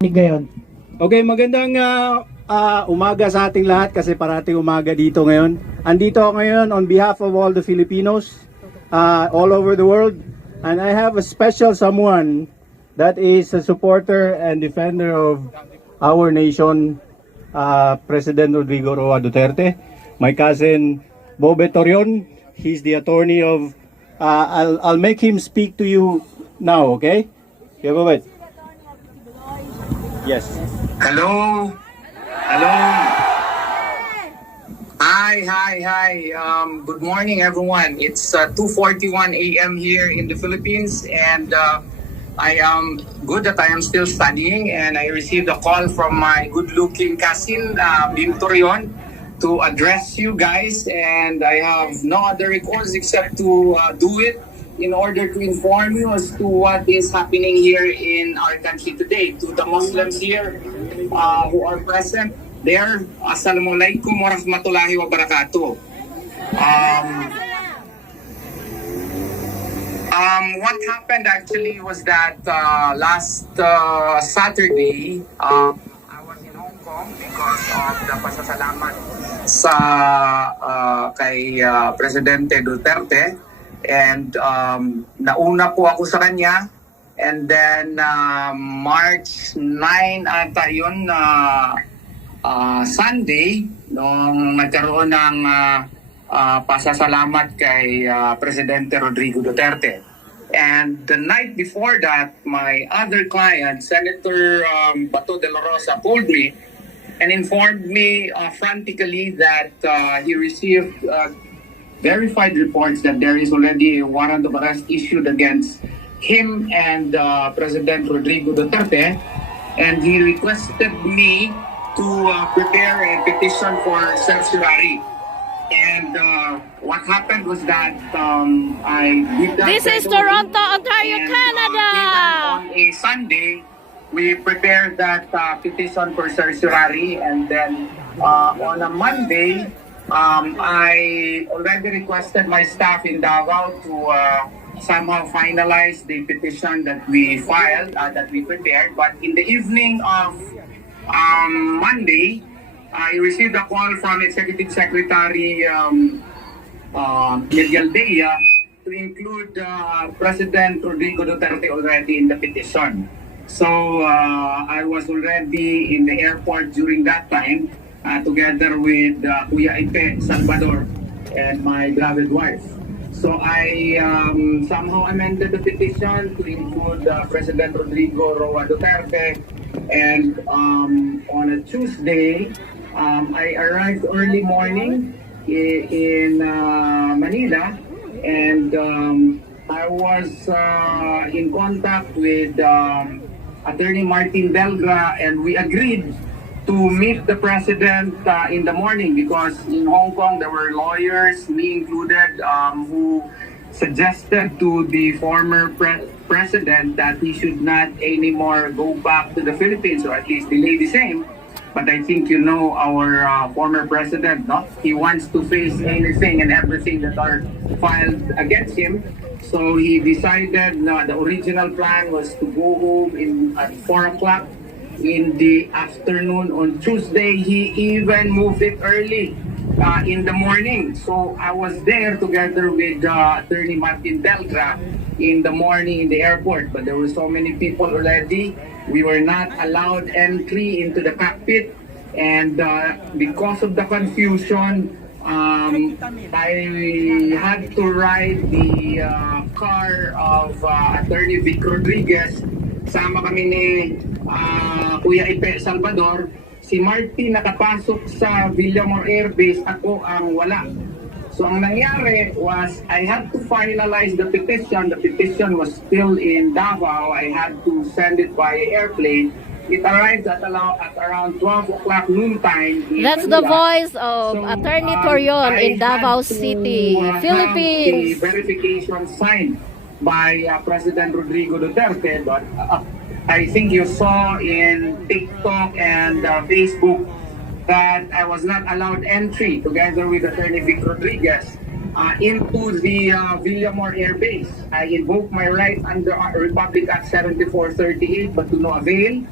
Ngayon. Okay, magandang umaga sa ating lahat kasi parating umaga dito ngayon. Andito ako ngayon on behalf of all the Filipinos all over the world. And I have a special someone that is a supporter and defender of our nation, President Rodrigo Roa Duterte. My cousin Bobe Torion, he's the attorney of, I'll make him speak to you now, okay? Okay, Bobe. Yes. Hello. Hello. Hi. Good morning, everyone. It's 2:41 a.m. here in the Philippines, and I am good that I am still studying, and I received a call from my good-looking cousin, Bim Torion, to address you guys, and I have no other recourse except to do it in order to inform you as to what is happening here in our country today. To the Muslims here who are present there, Assalamualaikum warahmatullahi wabarakatuh. What happened actually was that last Saturday, I was in Hong Kong because of the pasasalamat sa kay Presidente Duterte. And nauna po ako sa kanya, and then March 9 ata yun, Sunday, nung nagkaroon ng pasasalamat kay Presidente Rodrigo Duterte. And the night before that, my other client, Senator Bato de la Rosa, called me and informed me frantically that he received verified reports that there is already a warrant of arrest issued against him and President Rodrigo Duterte, and he requested me to prepare a petition for certiorari. And what happened was that I did that. This is Toronto, Ontario, Canada. On a Sunday, we prepared that petition for certiorari, and then on a Monday, I already requested my staff in Davao to somehow finalize the petition that we filed, that we prepared. But in the evening of Monday, I received a call from Executive Secretary Miguel Dea to include President Rodrigo Duterte already in the petition. So I was already in the airport during that time, together with Kuya Ipe Salvador and my beloved wife. So I somehow amended the petition to include President Rodrigo Roa Duterte, and on a Tuesday, I arrived early morning in Manila, and I was in contact with Attorney Martin Delgra, and we agreed to meet the president in the morning, because in Hong Kong there were lawyers, me included, who suggested to the former president that he should not anymore go back to the Philippines, or at least delay the same. But I think you know our former president, no? He wants to face anything and everything that are filed against him. So he decided the original plan was to go home at 4 o'clock in the afternoon on Tuesday. He even moved it early in the morning. So I was there together with Attorney Martin Delgra in the morning in the airport, but there were so many people already. We were not allowed entry into the cockpit, and because of the confusion, I had to ride the car of Attorney Vic Rodriguez. Sama kami ni Kuya Ipe Salvador. Si Marty nakapasok sa Villamor Air Base, ako ang wala. So ang nangyari was I had to finalize the petition. The petition was still in Davao. I had to send it by airplane. It arrived at around 12 o'clock noontime. That's the voice of Attorney Torion in Davao City, Philippines. The verification signed by President Rodrigo Duterte, but I think you saw in TikTok and Facebook that I was not allowed entry together with Attorney Vic Rodriguez into the Villamor Air Base. I invoked my right under Republic Act 7438, but to no avail.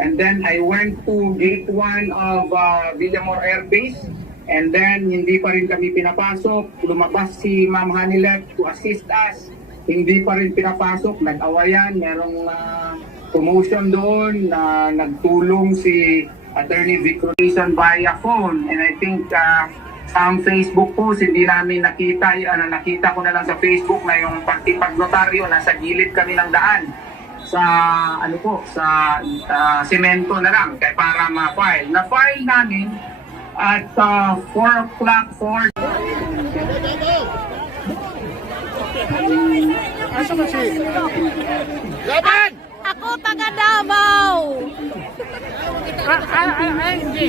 And then I went to gate 1 of Villamor Air Base. And then hindi pa rin kami pinapasok. Lumabas si Ma'am Hanilet to assist us. Hindi pa rin pinapasok. Nag-awayan. Merong promotion doon na nagtulong si Attorney Vic Rodriguez via phone. And I think sa Facebook post, hindi namin nakita. Nakita ko na lang sa Facebook na yung pagtipag-notaryo, nasa gilid kami ng daan. Sa semento na lang para ma-file. Na-file namin at 4 o'clock 4. Laban! Ako taga Davao. Hindi.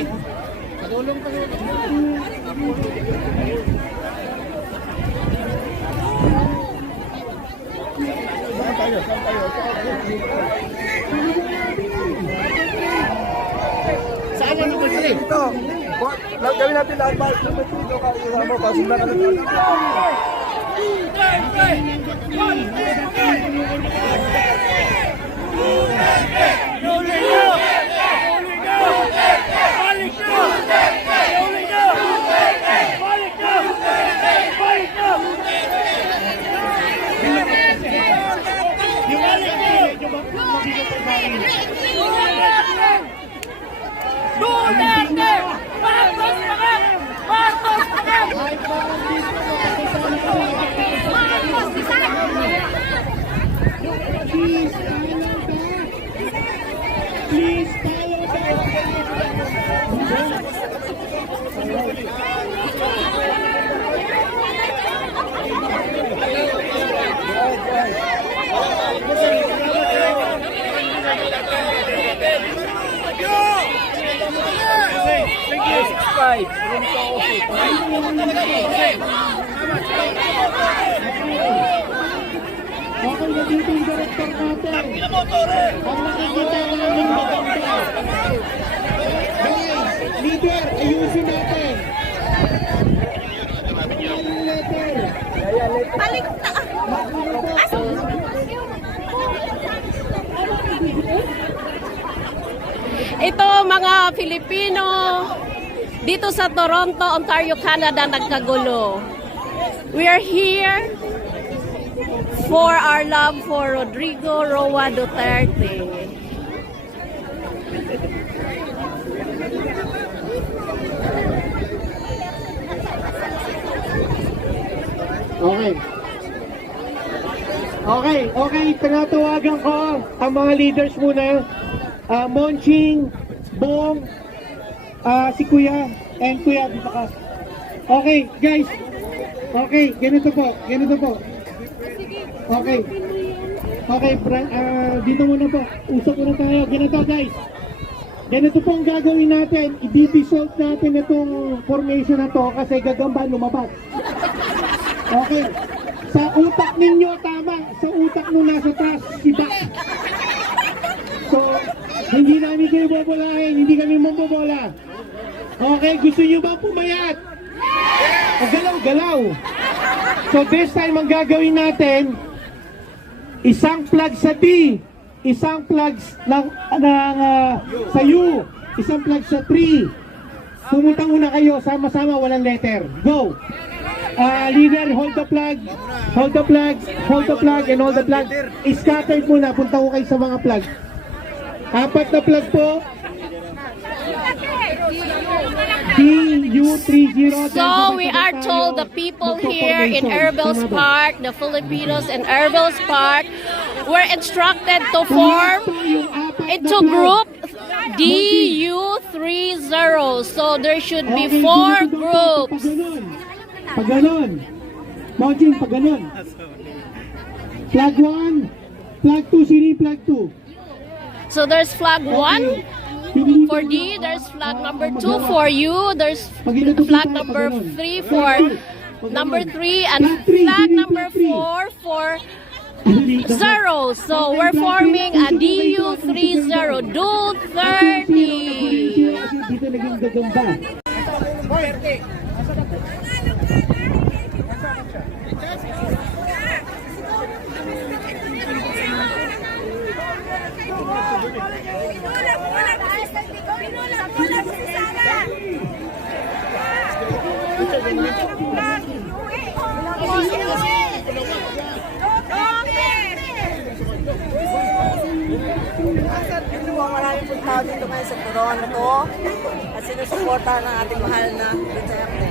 Saan mo nung Ito, gawin natin lahat ba? Ito ka, mo, pasundan ka na. Okay na dito yung director natin. Ang nakikita ko namin maganda. Guys, leader, ayusin natin. Letter. Ito mga Filipino dito sa Toronto, Ontario, Canada nagkagulo. We are here for our love for Rodrigo Roa Duterte. Okay, tinatawagan ko ang mga leaders muna. Monching, Bong, si Kuya, and Kuya, dito ka. Okay, guys. Okay, ganito po. Okay, dito muna po. Usap muna tayo. Ganito, guys. Ganito po ang gagawin natin. I-dissolve natin itong formation na to kasi gagamba lumabas. Okay. Sa utak ninyo, tama. Sa utak mo nasa taas, iba. So, hindi namin kayo bobolahin. Hindi kami mambobola. Okay, gusto nyo ba pumayat? O galaw-galaw. So, this time ang gagawin natin, isang plug sa D, isang plug sa U, isang plug sa 3. Pumunta muna kayo, sama-sama, walang letter. Go! Leader, hold the plug, and hold the plug. Scattered muna, punta ko kayo sa mga plug. 4 na plug po. DU30. So we are told the people here in Erbels Park, the Filipinos in Erbels Park, were instructed to form into group DU30. So there should be 4 groups. Pag ganon. Monching, pag ganon. Plug 1, plug 2, sini plug 2. So there's flag 1 for D, there's flag number 2 for U, there's flag number 3 for number 3, and flag number 4 for 0. So we're forming a DU30, do 30. Dito naging gagamba. Maraming pong tao dito ngayon sa Toronto at sinusuporta ng ating mahal na Duterte.